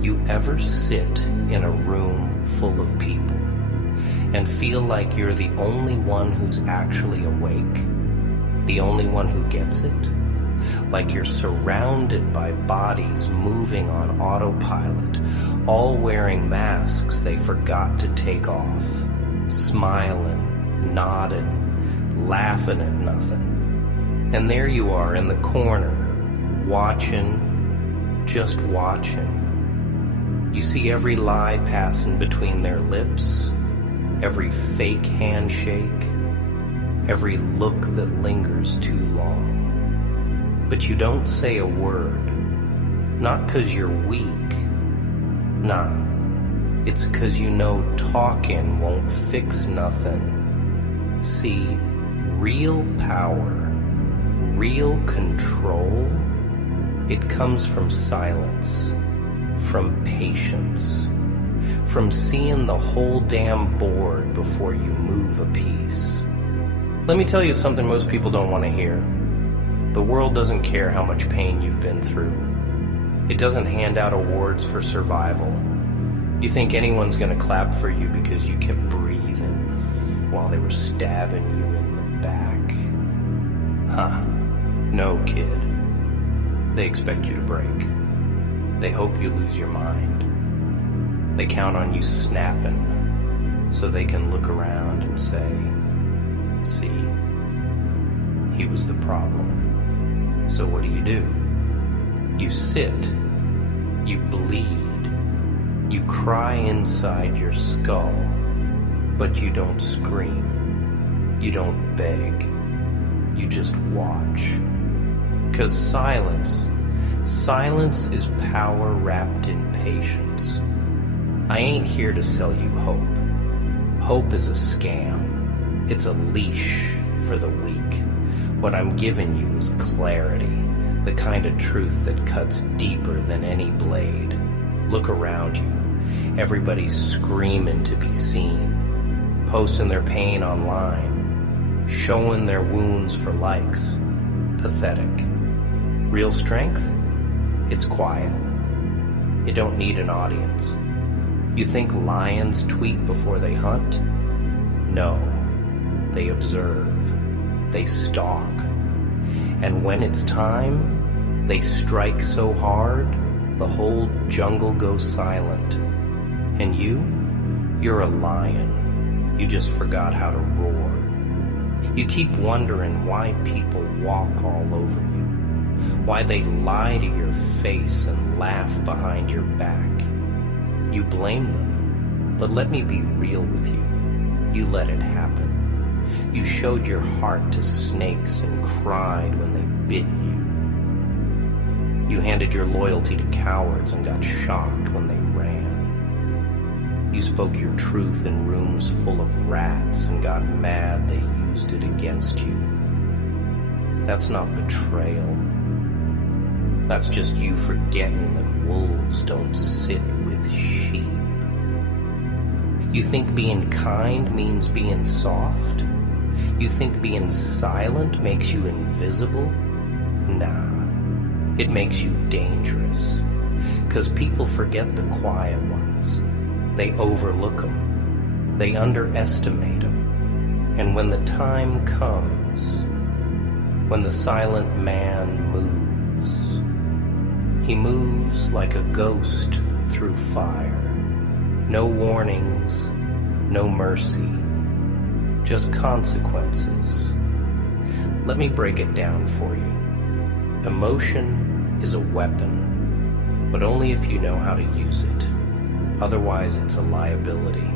You ever sit in a room full of people and feel like you're the only one who's actually awake? The only one who gets it? Like you're surrounded by bodies moving on autopilot, all wearing masks they forgot to take off, smiling, nodding, laughing at nothing. And there you are in the corner, watching, just watching. You see every lie passing between their lips, every fake handshake, every look that lingers too long. But you don't say a word, not 'cause you're weak. Nah, it's 'cause you know talking won't fix nothing. See, real power, real control, it comes from silence, from patience, from seeing the whole damn board before you move a piece. Let me tell you something most people don't want to hear. The world doesn't care how much pain you've been through. It doesn't hand out awards for survival. You think anyone's gonna clap for you because you kept breathing while they were stabbing you in the back? Huh. No, kid. They expect you to break. They hope you lose your mind. They count on you snapping so they can look around and say, see, he was the problem. So what do? You sit, you bleed, you cry inside your skull, but you don't scream, you don't beg, you just watch. 'Cause silence is power wrapped in patience. I ain't here to sell you hope. Hope is a scam. It's a leash for the weak. What I'm giving you is clarity, the kind of truth that cuts deeper than any blade. Look around you. Everybody's screaming to be seen, posting their pain online, showing their wounds for likes. Pathetic. Real strength? It's quiet. It don't need an audience. You think lions tweet before they hunt? No. They observe. They stalk. And when it's time, they strike so hard, the whole jungle goes silent. And you're a lion. You just forgot how to roar. You keep wondering why people walk all over you, why they lie to your face and laugh behind your back. You blame them, but let me be real with you. You let it happen. You showed your heart to snakes and cried when they bit you. You handed your loyalty to cowards and got shocked when they ran. You spoke your truth in rooms full of rats and got mad they used it against you. That's not betrayal. That's just you forgetting that wolves don't sit with sheep. You think being kind means being soft? You think being silent makes you invisible? Nah, it makes you dangerous. 'Cause people forget the quiet ones. They overlook them. They underestimate them. And when the time comes, when the silent man moves, he moves like a ghost through fire. No warnings, no mercy, just consequences. Let me break it down for you. Emotion is a weapon, but only if you know how to use it. Otherwise, it's a liability.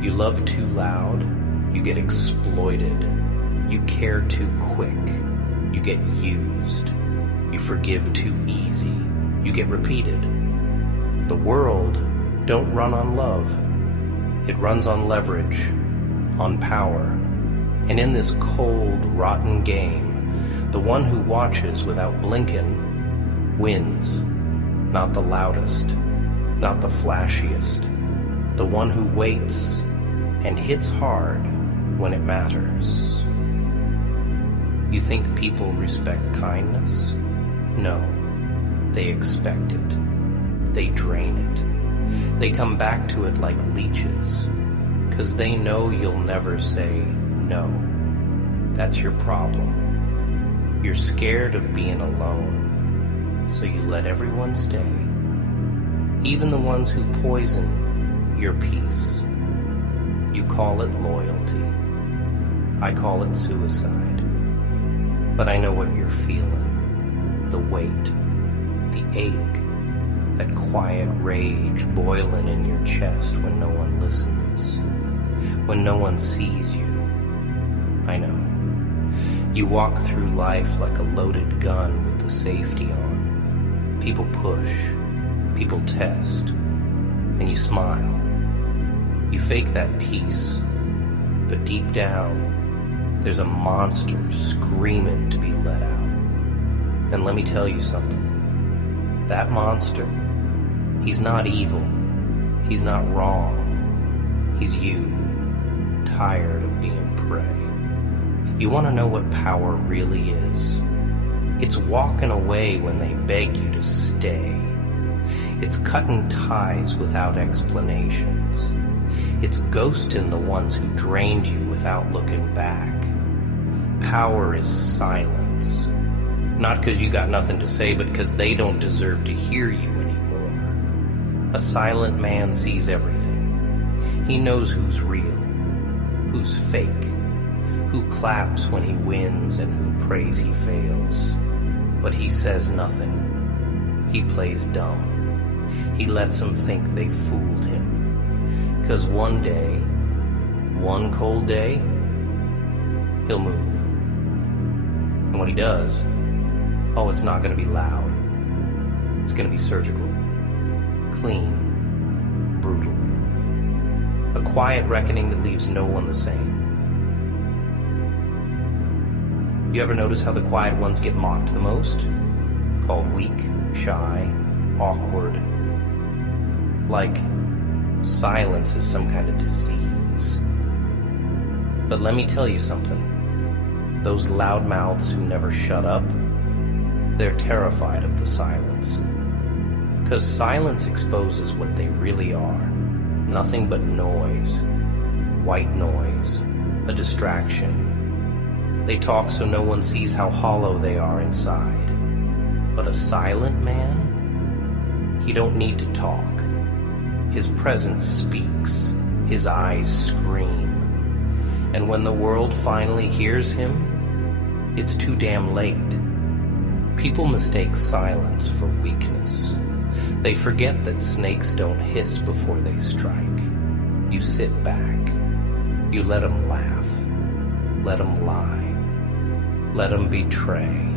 You love too loud, you get exploited. You care too quick, you get used. You forgive too easy, you get repeated. The world don't run on love. It runs on leverage, on power. And in this cold, rotten game, the one who watches without blinking wins. Not the loudest, not the flashiest. The one who waits and hits hard when it matters. You think people respect kindness? No, they expect it. they drain it. They come back to it like leeches, 'cause they know you'll never say no. That's your problem. You're scared of being alone, so you let everyone stay. Even the ones who poison your peace. You call it loyalty. I call it suicide. But I know what you're feeling. The weight, the ache, that quiet rage boiling in your chest when no one listens, when no one sees you. I know. You walk through life like a loaded gun with the safety on. People push, people test, and you smile. You fake that peace, but deep down, there's a monster screaming to be let out. And let me tell you something. That monster, he's not evil. He's not wrong. He's you, tired of being prey. You want to know what power really is? It's walking away when they beg you to stay. It's cutting ties without explanations. It's ghosting the ones who drained you without looking back. Power is silence. Not because you got nothing to say, but because they don't deserve to hear you anymore. A silent man sees everything. He knows who's real, who's fake, who claps when he wins and who prays he fails. But he says nothing. He plays dumb. He lets them think they fooled him. 'Cause one day, one cold day, he'll move. And when he does, oh, it's not going to be loud. It's going to be surgical, clean, brutal. A quiet reckoning that leaves no one the same. You ever notice how the quiet ones get mocked the most? Called weak, shy, awkward. Like silence is some kind of disease. But let me tell you something. Those loudmouths who never shut up, they're terrified of the silence. 'Cause silence exposes what they really are. Nothing but noise. White noise. A distraction. They talk so no one sees how hollow they are inside. But a silent man, he don't need to talk. His presence speaks. His eyes scream. And when the world finally hears him, it's too damn late. People mistake silence for weakness. They forget that snakes don't hiss before they strike. You sit back. You let them laugh. Let them lie. Let them betray.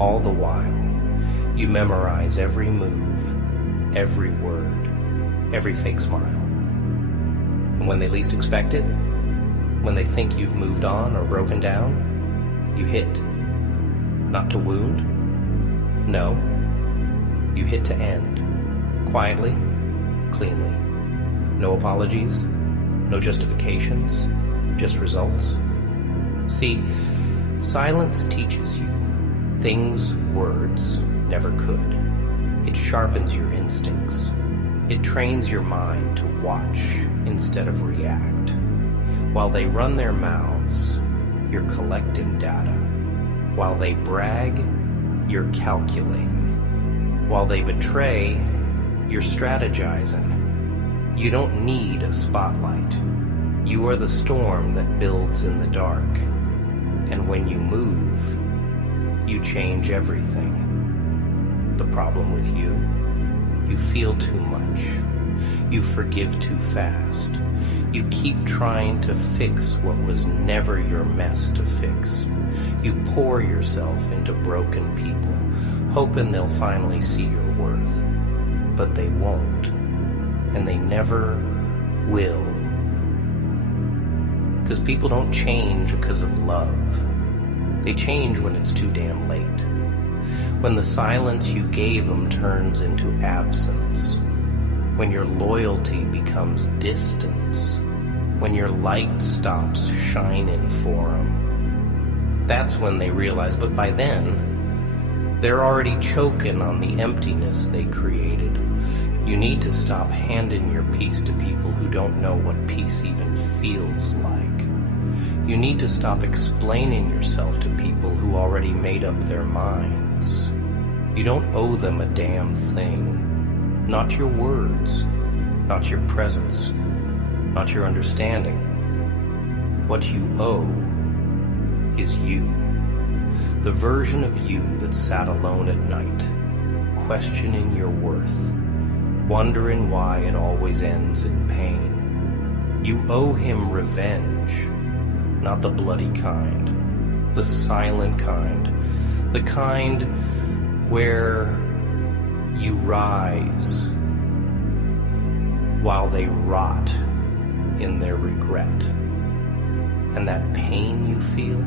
All the while, you memorize every move, every word, every fake smile. And when they least expect it, when they think you've moved on or broken down, you hit. Not to wound? No. You hit to end. Quietly, cleanly. No apologies, no justifications, just results. See, silence teaches you things words never could. It sharpens your instincts. It trains your mind to watch instead of react. While they run their mouths, you're collecting data. While they brag, you're calculating. While they betray, you're strategizing. You don't need a spotlight. You are the storm that builds in the dark. And when you move, you change everything. The problem with you feel too much. You forgive too fast. You keep trying to fix what was never your mess to fix. You pour yourself into broken people, hoping they'll finally see your worth. But they won't. And they never will. 'Cause people don't change because of love. They change when it's too damn late. When the silence you gave them turns into absence. When your loyalty becomes distance. When your light stops shining for them. That's when they realize, but by then, they're already choking on the emptiness they created, You need to stop handing your peace to people who don't know what peace even feels like. You need to stop explaining yourself to people who already made up their minds. You don't owe them a damn thing. Not your words, not your presence, not your understanding. What you owe is you. The version of you that sat alone at night, questioning your worth, wondering why it always ends in pain. You owe him revenge, not the bloody kind, the silent kind, the kind where you rise while they rot in their regret. And that pain you feel,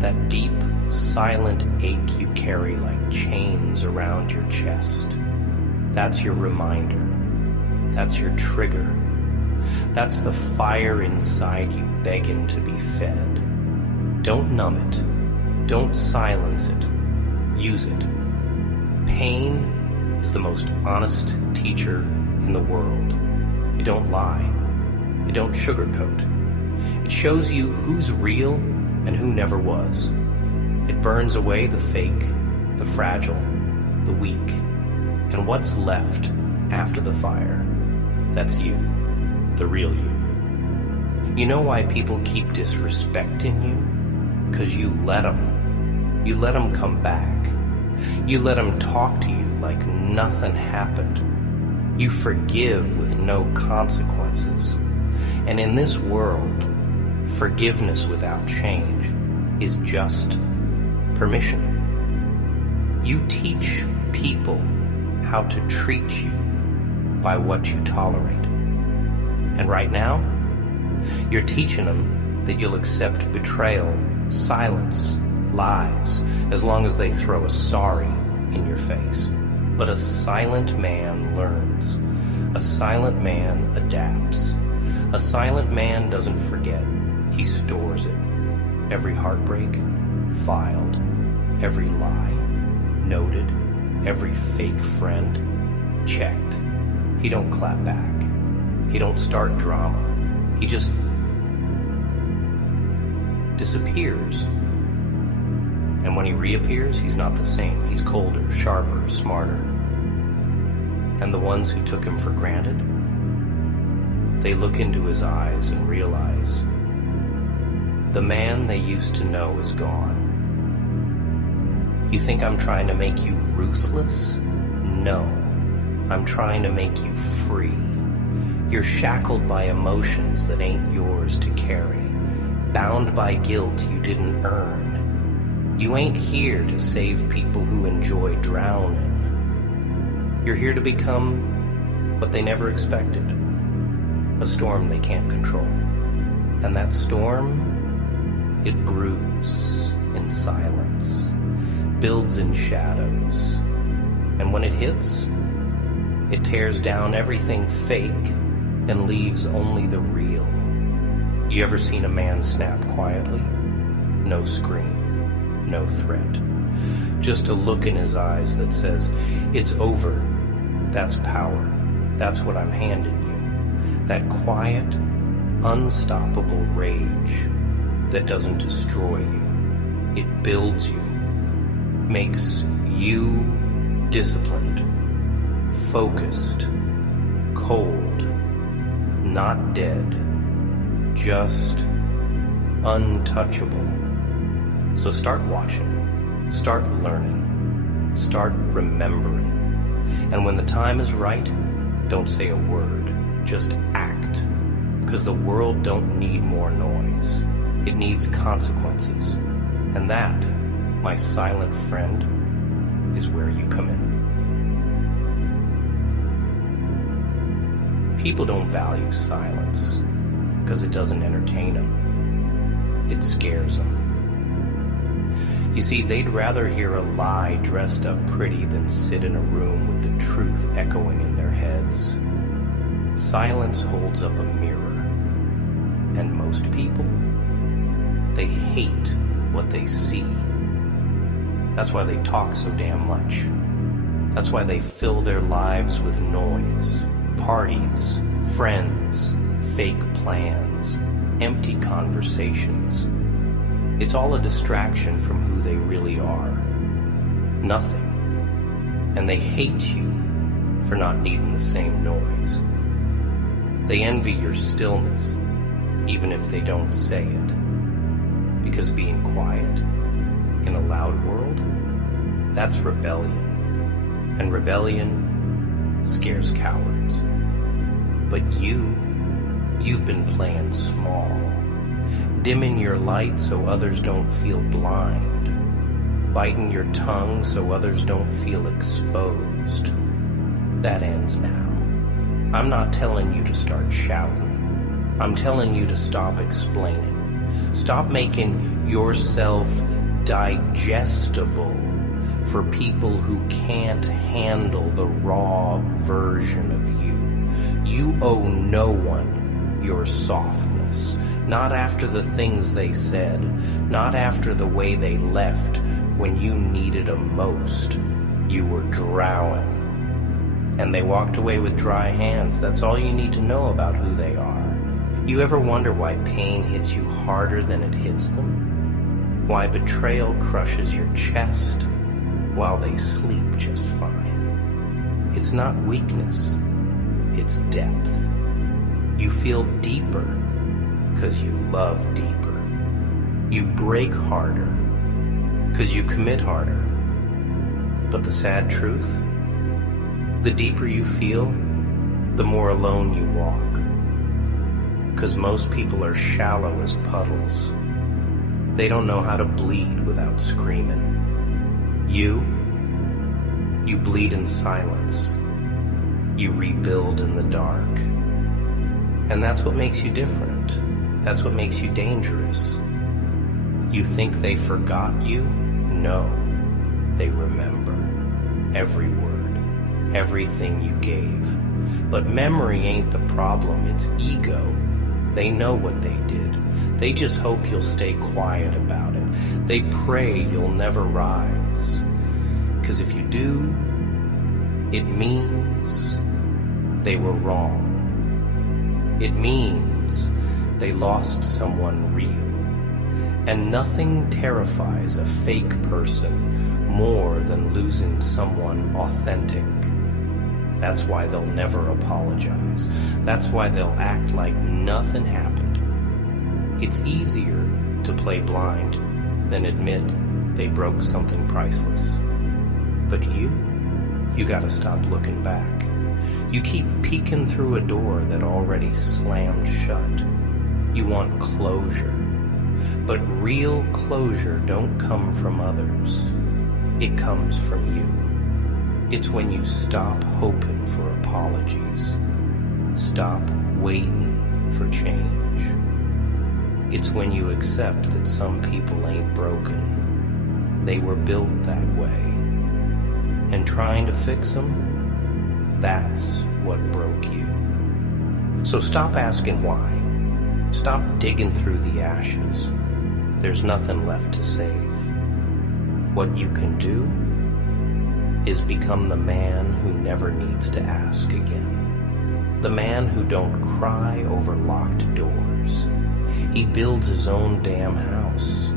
that deep, silent ache you carry like chains around your chest, that's your reminder. That's your trigger. That's the fire inside you begging to be fed. Don't numb it. Don't silence it. Use it. Pain is the most honest teacher in the world. It don't lie. It don't sugarcoat. It shows you who's real and who never was. It burns away the fake, the fragile, the weak. And what's left after the fire? That's you, the real you. You know why people keep disrespecting you? 'Cause you let them. You let them come back. You let them talk to you like nothing happened. You forgive with no consequences. And in this world, forgiveness without change is just permission. You teach people how to treat you by what you tolerate. And right now, you're teaching them that you'll accept betrayal, silence, lies, as long as they throw a sorry in your face. But a silent man learns. A silent man adapts. A silent man doesn't forget. He stores it. Every heartbreak, filed. Every lie, noted. Every fake friend, checked. He don't clap back. He don't start drama. He just disappears. And when he reappears, he's not the same. He's colder, sharper, smarter. And the ones who took him for granted, they look into his eyes and realize the man they used to know is gone. You think I'm trying to make you ruthless? No. I'm trying to make you free. You're shackled by emotions that ain't yours to carry, bound by guilt you didn't earn. You ain't here to save people who enjoy drowning. You're here to become what they never expected, a storm they can't control. And that storm, it brews in silence, builds in shadows, and when it hits, it tears down everything fake and leaves only the real. You ever seen a man snap quietly? No scream, no threat. Just a look in his eyes that says, it's over. That's power. That's what I'm handing you. That quiet, unstoppable rage that doesn't destroy you. It builds you, makes you disciplined, focused, cold, not dead, just untouchable. So start watching, start learning, start remembering. And when the time is right, don't say a word, just act. Because the world don't need more noise. It needs consequences. And that, my silent friend, is where you come in. People don't value silence because it doesn't entertain them. It scares them. You see, they'd rather hear a lie dressed up pretty than sit in a room with the truth echoing in their heads. Silence holds up a mirror. And most people, they hate what they see. That's why they talk so damn much. That's why they fill their lives with noise, parties, friends, fake plans, empty conversations. It's all a distraction from who they really are. Nothing. And they hate you for not needing the same noise. They envy your stillness, even if they don't say it. Because being quiet in a loud world, that's rebellion. And rebellion scares cowards. But you've been playing small, dimming your light so others don't feel blind, biting your tongue so others don't feel exposed. That ends now. I'm not telling you to start shouting. I'm telling you to stop explaining. Stop making yourself digestible for people who can't handle the raw version of you. You owe no one your softness. Not after the things they said, not after the way they left when you needed them most. You were drowning, and they walked away with dry hands. That's all you need to know about who they are. You ever wonder why pain hits you harder than it hits them? Why betrayal crushes your chest while they sleep just fine? It's not weakness, it's depth. You feel deeper because you love deeper. You break harder because you commit harder. But the sad truth, the deeper you feel, the more alone you walk. Because most people are shallow as puddles. They don't know how to bleed without screaming. You bleed in silence. You rebuild in the dark. And that's what makes you different. That's what makes you dangerous. You think they forgot you? No, they remember every word, everything you gave. But memory ain't the problem, it's ego. They know what they did. They just hope you'll stay quiet about it. They pray you'll never rise. 'Cause if you do, it means they were wrong. It means they lost someone real. And nothing terrifies a fake person more than losing someone authentic. That's why they'll never apologize. That's why they'll act like nothing happened. It's easier to play blind than admit they broke something priceless. But you gotta stop looking back. You keep peeking through a door that already slammed shut. You want closure. But real closure don't come from others. It comes from you. It's when you stop hoping for apologies. Stop waiting for change. It's when you accept that some people ain't broken. They were built that way. And trying to fix them, that's what broke you. So stop asking why. Stop digging through the ashes. There's nothing left to save. What you can do is become the man who never needs to ask again. The man who don't cry over locked doors. He builds his own damn house.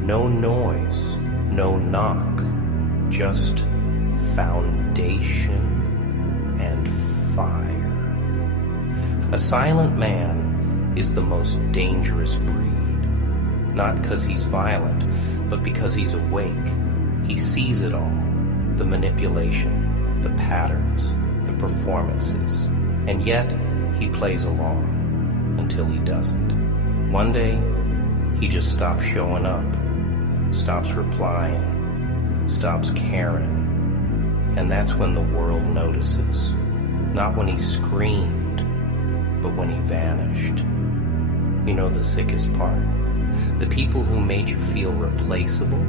No noise, no knock, just foundation and fire. A silent man is the most dangerous breed. Not because he's violent, but because he's awake. He sees it all. The manipulation, the patterns, the performances. And yet, he plays along until he doesn't. One day, he just stops showing up, stops replying, stops caring. And that's when the world notices. Not when he screamed, but when he vanished. You know the sickest part? The people who made you feel replaceable,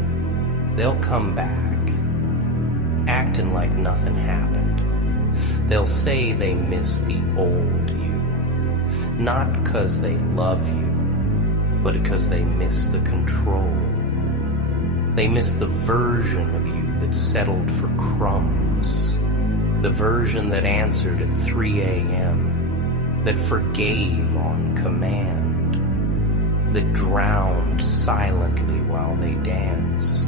they'll come back, acting like nothing happened. They'll say they miss the old you, not because they love you, but because they miss the control. They miss the version of you that settled for crumbs, the version that answered at 3 a.m., that forgave on command, that drowned silently while they danced.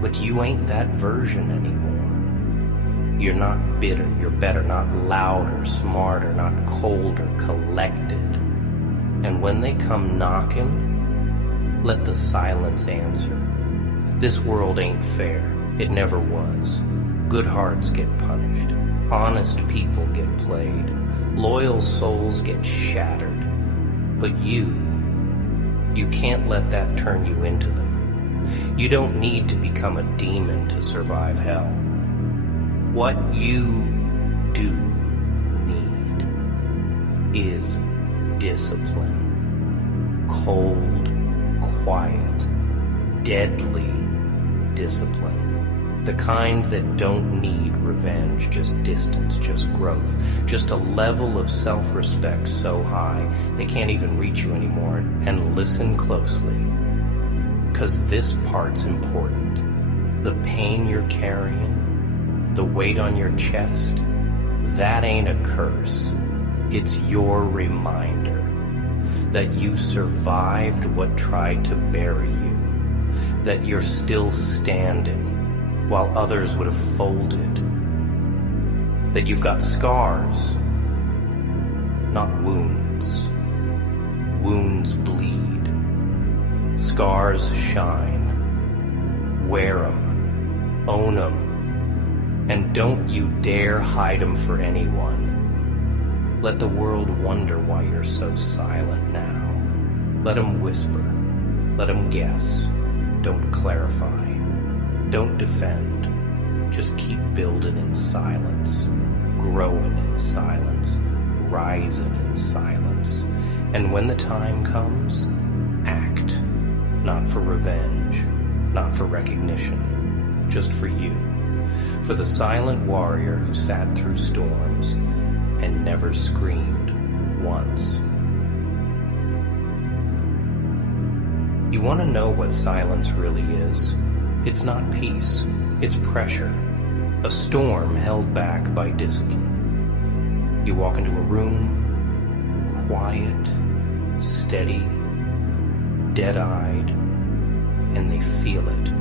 But you ain't that version anymore. You're not bitter, you're better, not louder, smarter, not colder, collected. And when they come knocking, let the silence answer. This world ain't fair, it never was. Good hearts get punished, honest people get played, loyal souls get shattered. But you can't let that turn you into them. You don't need to become a demon to survive hell. What you do need is discipline. Cold, quiet, deadly discipline. The kind that don't need revenge, just distance, just growth, just a level of self-respect so high they can't even reach you anymore. And listen closely, 'cause this part's important. The pain you're carrying, the weight on your chest, that ain't a curse. It's your reminder that you survived what tried to bury you, that you're still standing while others would have folded, that you've got scars, not wounds. Wounds bleed. Scars shine. Wear 'em. Own 'em. And don't you dare hide 'em for anyone. Let the world wonder why you're so silent now. Let 'em whisper. Let 'em guess. Don't clarify. Don't defend. Just keep building in silence, growing in silence, rising in silence. And when the time comes, act. Not for revenge, not for recognition, just for you. For the silent warrior who sat through storms and never screamed once. You want to know what silence really is? It's not peace, it's pressure. A storm held back by discipline. You walk into a room, quiet, steady, dead-eyed, and they feel it,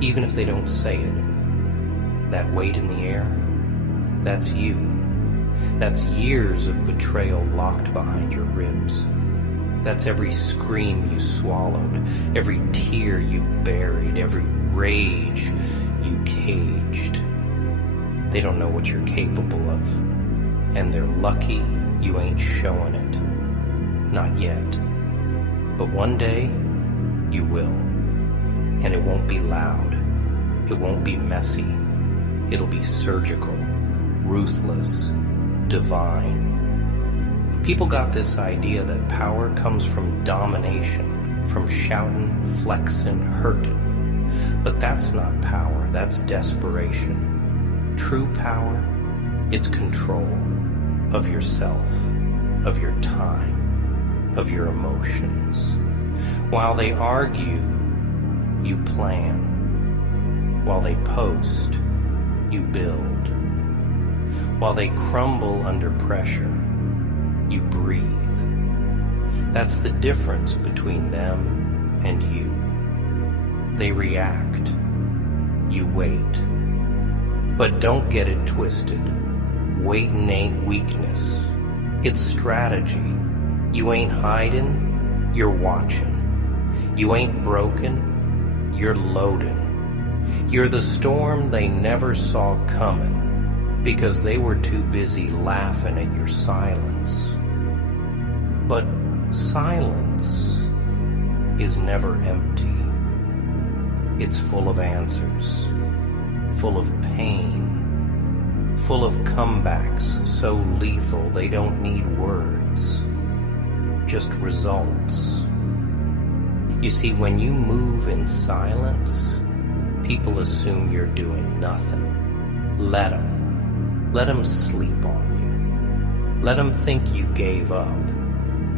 even if they don't say it. That weight in the air, that's you. That's years of betrayal locked behind your ribs. That's every scream you swallowed, every tear you buried, every rage you caged. They don't know what you're capable of, and they're lucky you ain't showing it. Not yet. But one day, you will. And it won't be loud. It won't be messy. It'll be surgical, ruthless, divine. People got this idea that power comes from domination, from shouting, flexing, hurting. But that's not power, that's desperation. True power, it's control of yourself, of your time, of your emotions. While they argue, you plan. While they post, you build. While they crumble under pressure, you breathe. That's the difference between them and you. They react. You wait. But don't get it twisted. Waiting ain't weakness. It's strategy. You ain't hiding, you're watching. You ain't broken, you're loading. You're the storm they never saw coming because they were too busy laughing at your silence. But silence is never empty. It's full of answers, full of pain, full of comebacks so lethal they don't need words, just results. You see, when you move in silence, people assume you're doing nothing. Let them sleep on you. Let them think you gave up.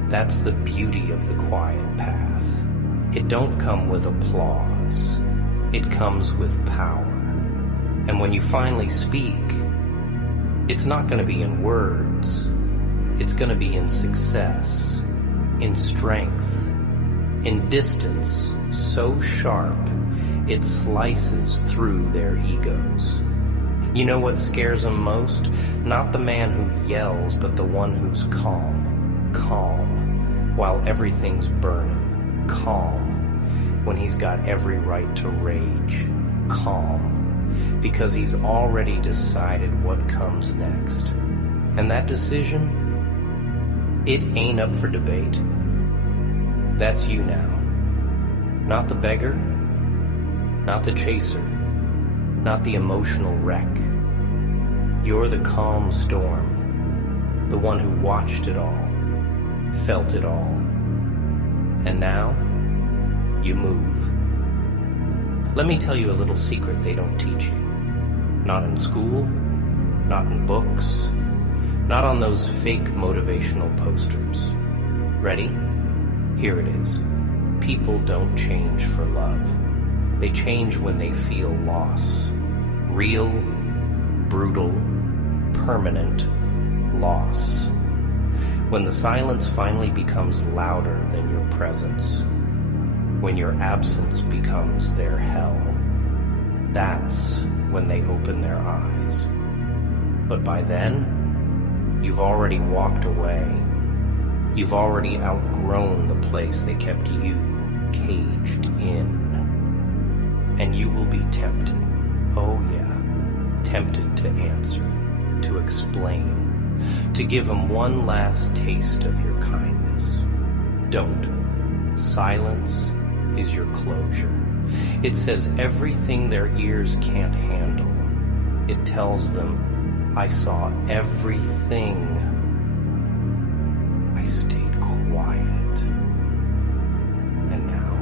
That's the beauty of the quiet path. It don't come with applause. it comes with power. And when you finally speak, it's not going to be in words. It's going to be in success, in strength, in distance so sharp it slices through their egos. You know what scares them most? Not the man who yells, but the one who's calm. Calm, while everything's burning. Calm, when he's got every right to rage. Calm, because he's already decided what comes next. And that decision, it ain't up for debate. That's you now. Not the beggar, not the chaser, not the emotional wreck. You're the calm storm, the one who watched it all, felt it all. And now, you move. Let me tell you a little secret they don't teach you. Not in school, not in books, not on those fake motivational posters. Ready? Here it is. People don't change for love. They change when they feel loss. Real, brutal, permanent loss. When the silence finally becomes louder than your presence. When your absence becomes their hell. That's when they open their eyes. But by then, you've already walked away. You've already outgrown the place they kept you caged in. And you will be tempted, oh yeah, tempted to answer, to explain, to give them one last taste of your kindness. Don't. Silence is your closure. It says everything their ears can't handle. It tells them, I saw everything. I stayed quiet. And now,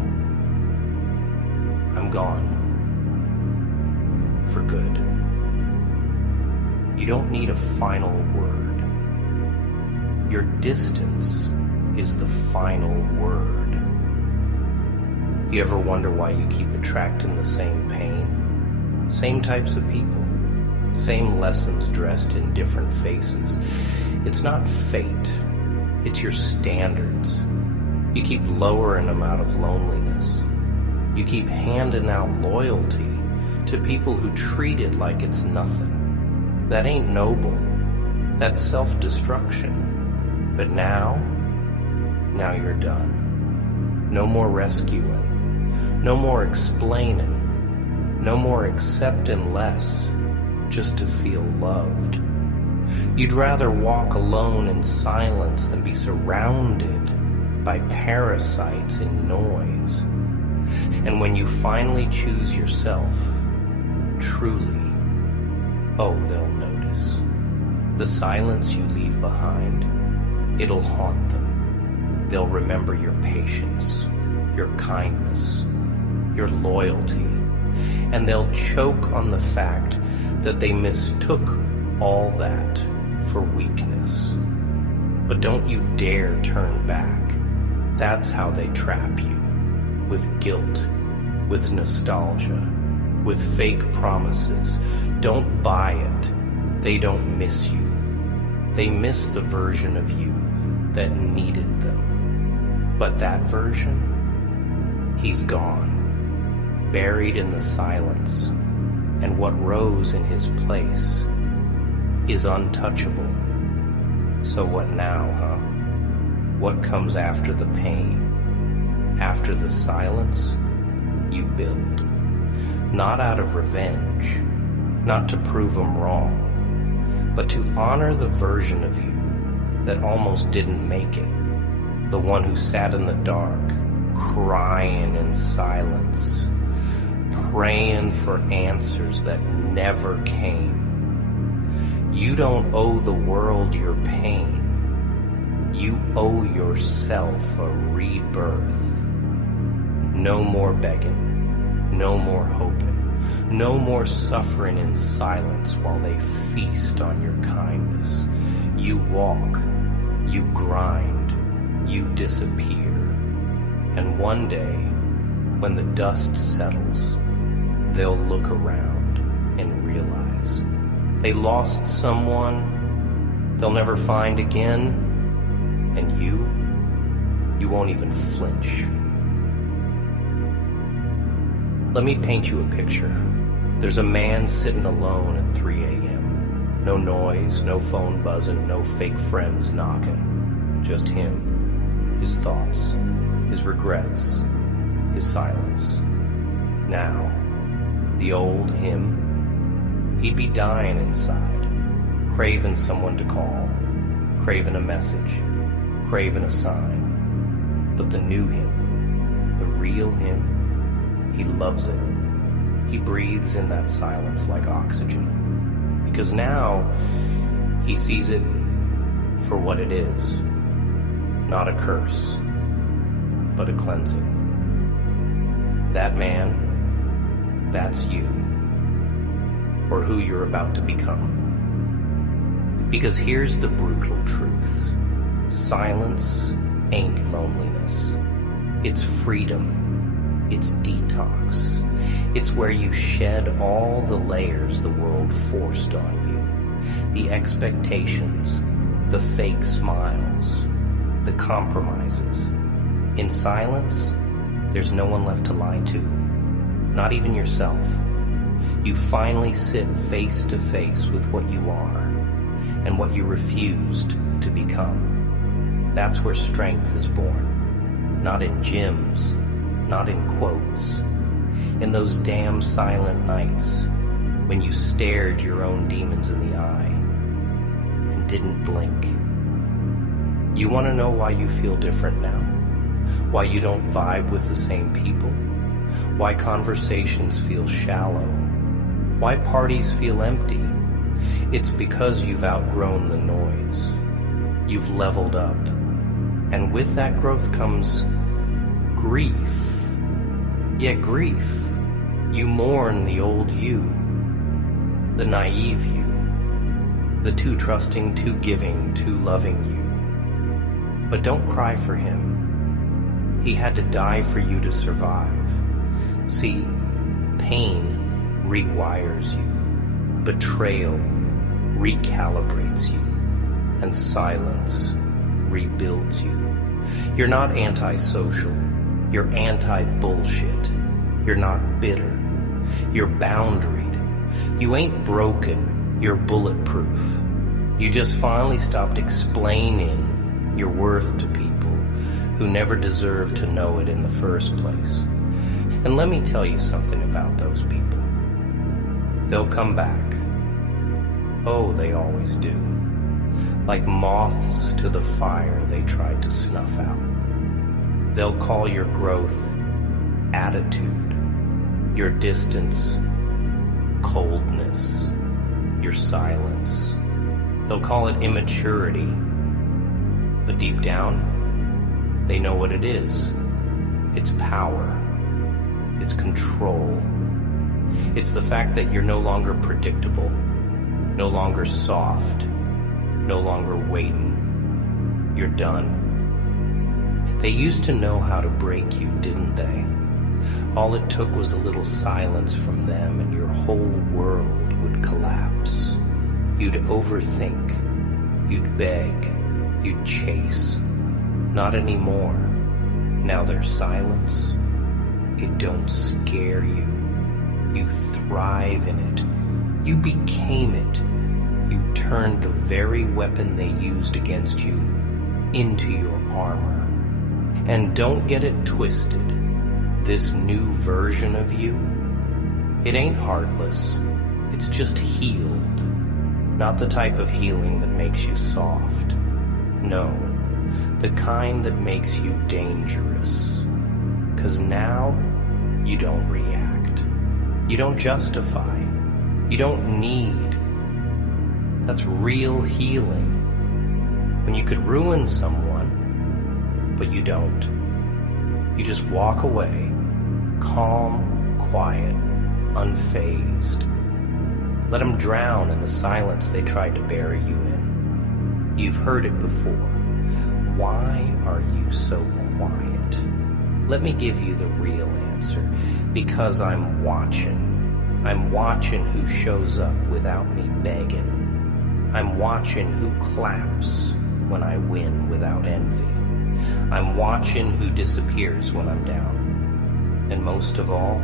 I'm gone. For good. You don't need a final word. Your distance is the final word. You ever wonder why you keep attracting the same pain? Same types of people. Same lessons dressed in different faces. It's not fate. It's your standards. You keep lowering them out of loneliness. You keep handing out loyalty to people who treat it like it's nothing. That ain't noble. That's self-destruction. But now you're done. No more rescuing. No more explaining. No more accepting less just to feel loved. You'd rather walk alone in silence than be surrounded by parasites and noise. And when you finally choose yourself, truly, oh, they'll notice. The silence you leave behind, it'll haunt them. They'll remember your patience, your kindness, your loyalty, and they'll choke on the fact that they mistook all that for weakness. But don't you dare turn back. That's how they trap you. With guilt, with nostalgia, with fake promises. Don't buy it. They don't miss you. They miss the version of you that needed them. But that version, he's gone, buried in the silence. And what rose in his place is untouchable. So what now, huh? What comes after the pain? After the silence, you build. Not out of revenge, not to prove them wrong, but to honor the version of you that almost didn't make it. The one who sat in the dark, crying in silence, praying for answers that never came. You don't owe the world your pain. You owe yourself a rebirth. No more begging, no more hoping, no more suffering in silence while they feast on your kindness. You walk, you grind, you disappear. And one day, when the dust settles, they'll look around and realize they lost someone they'll never find again, and you won't even flinch. Let me paint you a picture. There's a man sitting alone at 3 a.m. No noise, no phone buzzing, no fake friends knocking. Just him, his thoughts, his regrets, his silence. Now, the old him, he'd be dying inside, craving someone to call, craving a message, craving a sign. But the new him, the real him, he loves it. He breathes in that silence like oxygen. Because now, he sees it for what it is. Not a curse, but a cleansing. That man, that's you. Or who you're about to become. Because here's the brutal truth. Silence ain't loneliness. It's freedom. It's detox. It's where you shed all the layers the world forced on you. The expectations, the fake smiles, the compromises. In silence, there's no one left to lie to. Not even yourself. You finally sit face to face with what you are and what you refused to become. That's where strength is born. Not in gyms, not in quotes. In those damn silent nights when you stared your own demons in the eye and didn't blink. You want to know why you feel different now? Why you don't vibe with the same people? Why conversations feel shallow? Why parties feel empty? It's because you've outgrown the noise. You've leveled up. And with that growth comes grief. Yeah, grief. You mourn the old you, the naive you, the too trusting, too giving, too loving you. But don't cry for him. He had to die for you to survive. See, pain rewires you, betrayal recalibrates you, and silence rebuilds you. You're not antisocial. You're anti-bullshit. You're not bitter. You're boundaried. You ain't broken. You're bulletproof. You just finally stopped explaining your worth to people who never deserved to know it in the first place. And let me tell you something about those people. They'll come back. Oh, they always do. Like moths to the fire they tried to snuff out. They'll call your growth attitude, your distance coldness, your silence. They'll call it immaturity, but deep down, they know what it is. It's power. It's control. It's the fact that you're no longer predictable, no longer soft, no longer waiting. You're done. They used to know how to break you, didn't they? All it took was a little silence from them and your whole world would collapse. You'd overthink. You'd beg. You'd chase. Not anymore. Now there's silence. It don't scare you. You thrive in it. You became it. You turned the very weapon they used against you into your armor. And don't get it twisted. This new version of you, it ain't heartless. It's just healed. Not the type of healing that makes you soft. No, the kind that makes you dangerous. 'Cause now, you don't react. You don't justify. You don't need. That's real healing. When you could ruin someone, but you don't. You just walk away, calm, quiet, unfazed. Let them drown in the silence they tried to bury you in. You've heard it before. Why are you so quiet? Let me give you the real answer. Because I'm watching. I'm watching who shows up without me begging. I'm watching who claps when I win without envy. I'm watching who disappears when I'm down. And most of all,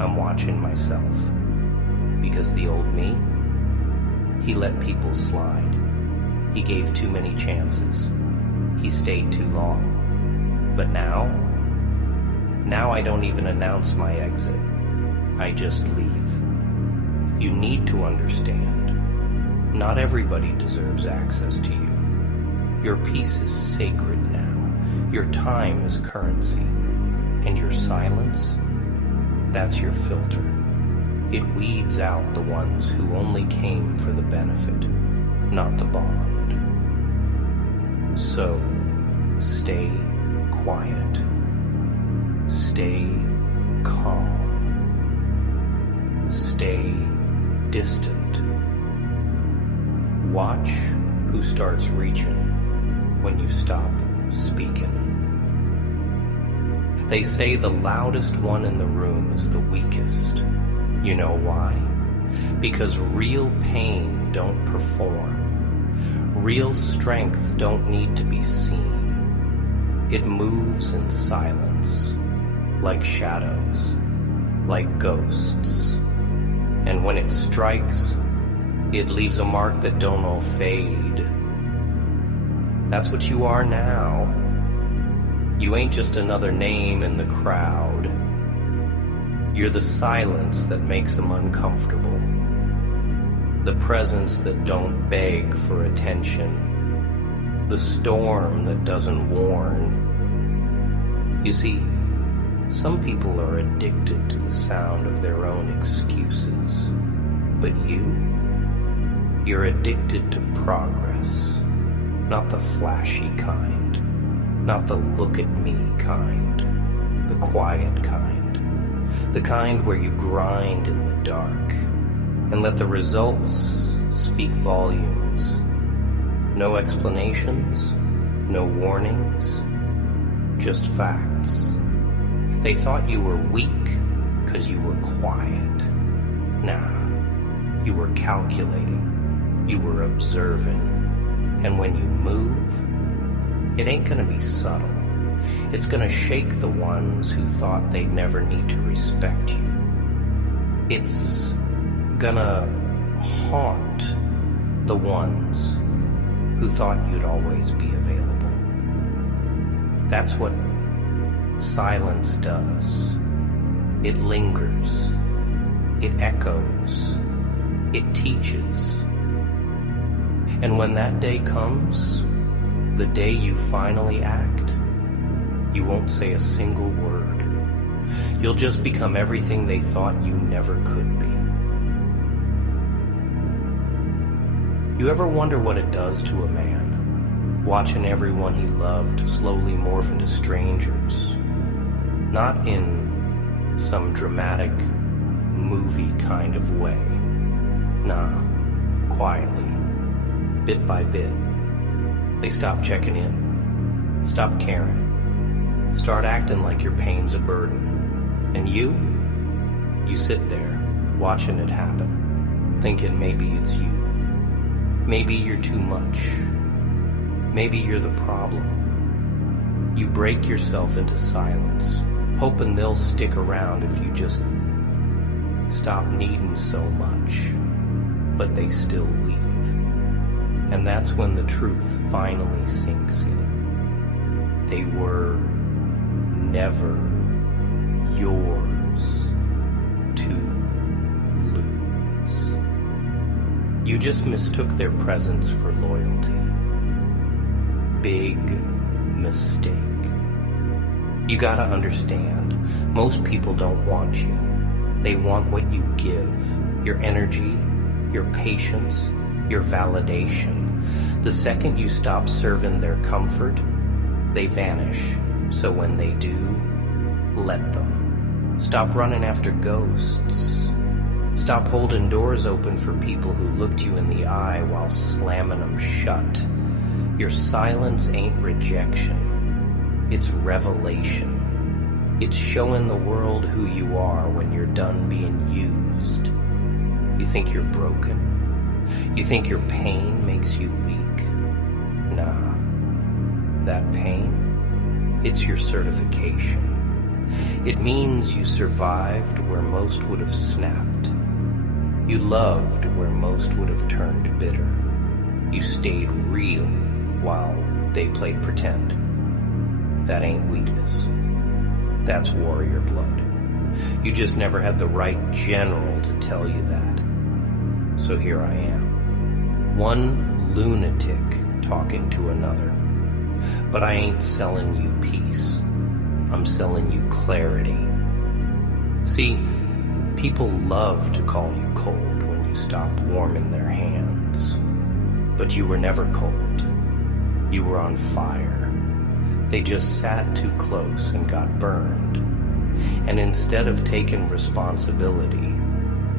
I'm watching myself. Because the old me, he let people slide. He gave too many chances. He stayed too long. But now I don't even announce my exit. I just leave. You need to understand, not everybody deserves access to you. Your peace is sacred now. Your time is currency. And your silence, that's your filter. It weeds out the ones who only came for the benefit, not the bond. So, stay quiet. Stay calm. Stay distant. Watch who starts reaching when you stop speaking. They say the loudest one in the room is the weakest. You know why? Because real pain don't perform. Real strength don't need to be seen. It moves in silence, like shadows, like ghosts. And when it strikes, it leaves a mark that don't all fade. That's what you are now. You ain't just another name in the crowd. You're the silence that makes them uncomfortable. The presence that don't beg for attention. The storm that doesn't warn. You see, some people are addicted to the sound of their own excuses. But you're addicted to progress. Not the flashy kind. Not the look at me kind. The quiet kind. The kind where you grind in the dark and let the results speak volumes. No explanations, no warnings, just facts. They thought you were weak because you were quiet. Nah, you were calculating, you were observing. And when you move, it ain't gonna be subtle. It's gonna shake the ones who thought they'd never need to respect you. It's gonna haunt the ones who thought you'd always be available. That's what silence does. It lingers. It echoes. It teaches. And when that day comes, the day you finally act, you won't say a single word. You'll just become everything they thought you never could be. You ever wonder what it does to a man, watching everyone he loved slowly morph into strangers? Not in some dramatic movie kind of way. Nah, quietly, bit by bit. They stop checking in, stop caring, start acting like your pain's a burden. And you sit there, watching it happen, thinking maybe it's you. Maybe you're too much. Maybe you're the problem. You break yourself into silence, hoping they'll stick around if you just stop needing so much. But they still leave. And that's when the truth finally sinks in. They were never yours to lose. You just mistook their presence for loyalty. Big mistake. You gotta understand, most people don't want you. They want what you give. Your energy, your patience, your validation. The second you stop serving their comfort, they vanish. So when they do, let them. Stop running after ghosts. Stop holding doors open for people who looked you in the eye while slamming them shut. Your silence ain't rejection. It's revelation. It's showing the world who you are when you're done being used. You think you're broken? You think your pain makes you weak? Nah. That pain, it's your certification. It means you survived where most would have snapped. You loved where most would have turned bitter. You stayed real while they played pretend. That ain't weakness. That's warrior blood. You just never had the right general to tell you that. So here I am. One lunatic talking to another. But I ain't selling you peace. I'm selling you clarity. See, people love to call you cold when you stop warming their hands. But you were never cold. You were on fire. They just sat too close and got burned. And instead of taking responsibility,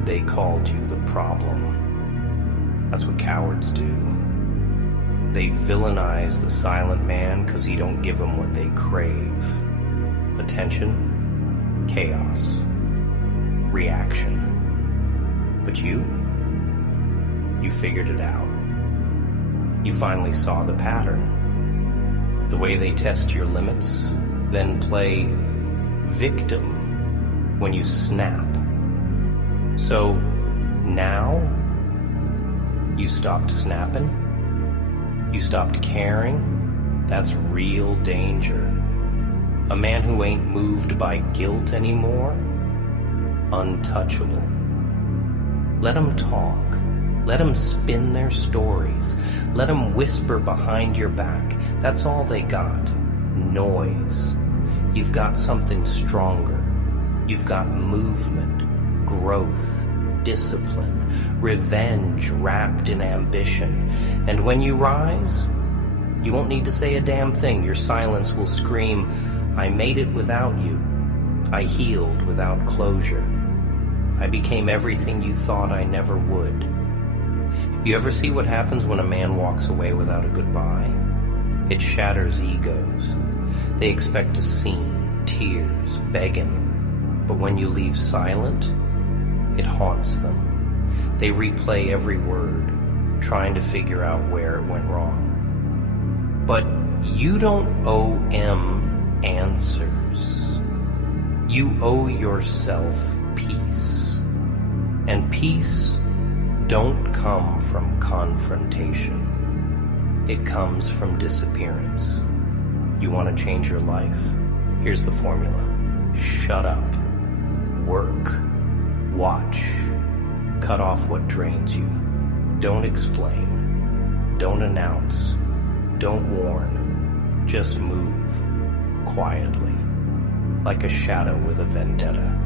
they called you the problem. That's what cowards do. They villainize the silent man because he don't give them what they crave. Attention, chaos, reaction. But you figured it out. You finally saw the pattern. The way they test your limits, then play victim when you snap. So now you stopped snapping? You stopped caring? That's real danger. A man who ain't moved by guilt anymore? Untouchable. Let them talk. Let them spin their stories. Let them whisper behind your back. That's all they got. Noise. You've got something stronger. You've got movement, growth, discipline, revenge wrapped in ambition. And when you rise, you won't need to say a damn thing. Your silence will scream, I made it without you. I healed without closure. I became everything you thought I never would. You ever see what happens when a man walks away without a goodbye? It shatters egos. They expect a scene, tears, begging. But when you leave silent, it haunts them. They replay every word, trying to figure out where it went wrong. But you don't owe him answers. You owe yourself peace. And peace don't come from confrontation. It comes from disappearance. You want to change your life? Here's the formula. Shut up. Work. Watch. Cut off what drains you. Don't explain. Don't announce. Don't warn. Just move. Quietly. Like a shadow with a vendetta.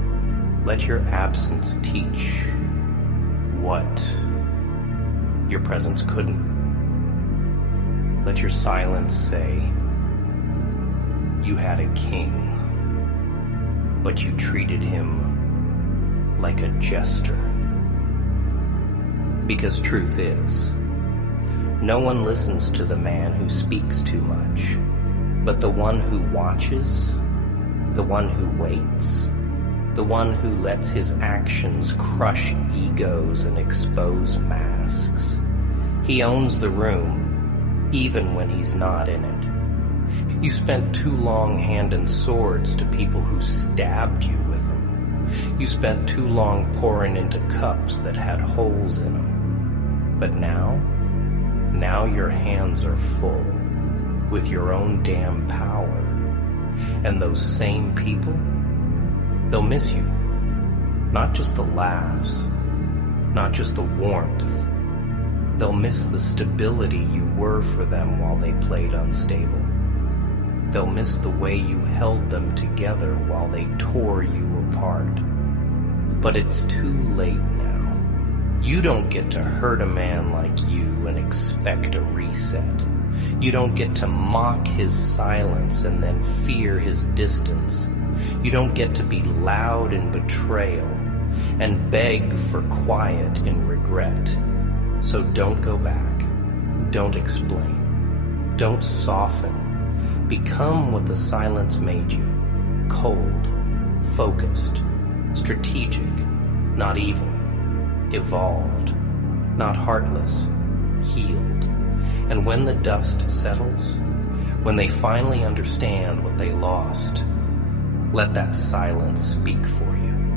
Let your absence teach what your presence couldn't. Let your silence say, you had a king, but you treated him like a jester. Because truth is, no one listens to the man who speaks too much, but the one who watches, the one who waits, the one who lets his actions crush egos and expose masks. He owns the room, even when he's not in it. You spent too long handing swords to people who stabbed you with them. You spent too long pouring into cups that had holes in them. But now your hands are full with your own damn power. And those same people, they'll miss you. Not just the laughs, not just the warmth. They'll miss the stability you were for them while they played unstable. They'll miss the way you held them together while they tore you apart. But it's too late now. You don't get to hurt a man like you and expect a reset. You don't get to mock his silence and then fear his distance. You don't get to be loud in betrayal and beg for quiet in regret. So don't go back. Don't explain. Don't soften. Become what the silence made you. Cold, focused, strategic, not evil, evolved, not heartless, healed. And when the dust settles, when they finally understand what they lost, let that silence speak for you.